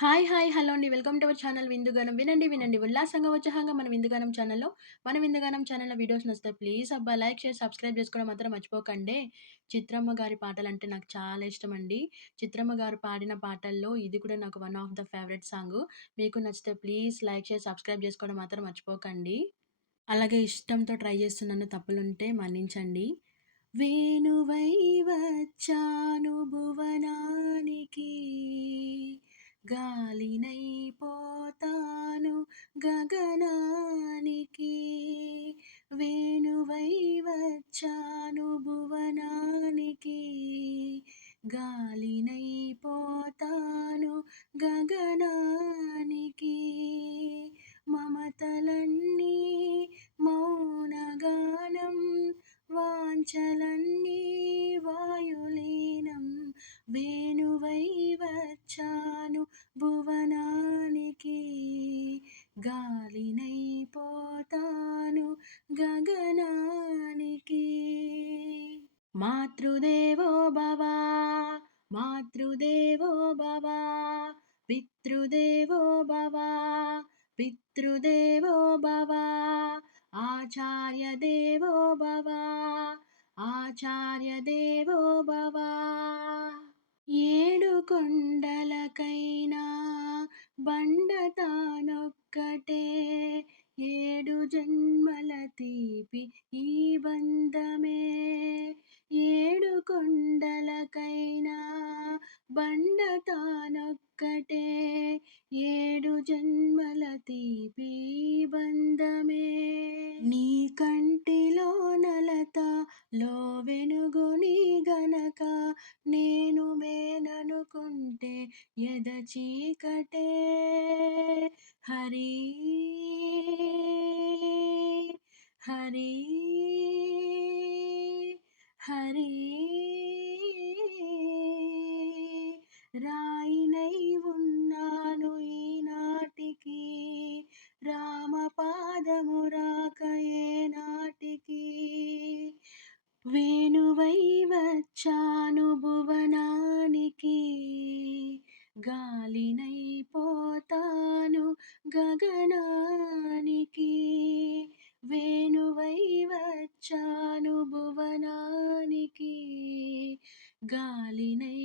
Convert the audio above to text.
Hi! Hi! Hello అండి. Welcome to our channel విందుగానం. వినండి, వినండి ఉల్లాసంగా, ఉత్సాహంగా మన విందుగానం ఛానల్‌లో మన విందుగానం ఛానల్‌లో వీడియోస్ నచ్చితే ప్లీజ్ అబ్బా! లైక్, షేర్, సబ్స్క్రైబ్ చేసుకోవడం మాత్రం మర్చిపోకండి చిత్రమ్మ గారి పాటలు అంటే నాకు చాలా ఇష్టం అండి చిత్రమ్మ గారు పాడిన పాటల్లో ఇది కూడా నాకు one of the favourite song మీకు నచ్చితే ప్లీజ్ లైక్, షేర్, సబ్స్క్రైబ్ చేసుకోవడం మాత్రం మర్చిపోకండి. అలాగే ఇష్టంతో ట్రై చేస్తున్నాను. తప్పులుంటే మన్నించండి. వేణువై వచ్చాను గగనానికి వేణువై వచ్చాను భువనానికి. గాలినై పోతాను గాలినైపోతాను గగనానికి. మాతృదేవో భవ మాతృదేవో భవ పితృదేవో భవ పితృదేవో భవ ఆచార్య దేవో భవ ఆచార్య దేవో భవ. ఏడు కొండలకైనా జన్మల తీపి ఈ బంధమే. నీ కంటిలో నలత లో వెనుగు నీ గనక నేను మేననుకుంటే ఎద చీకటే? హరి హరి హరి రా వేణువై వచ్చాను భువనానికి. గాలినైపోతాను గగనానికి. వేణువై వచ్చాను భువనానికి. గాలినై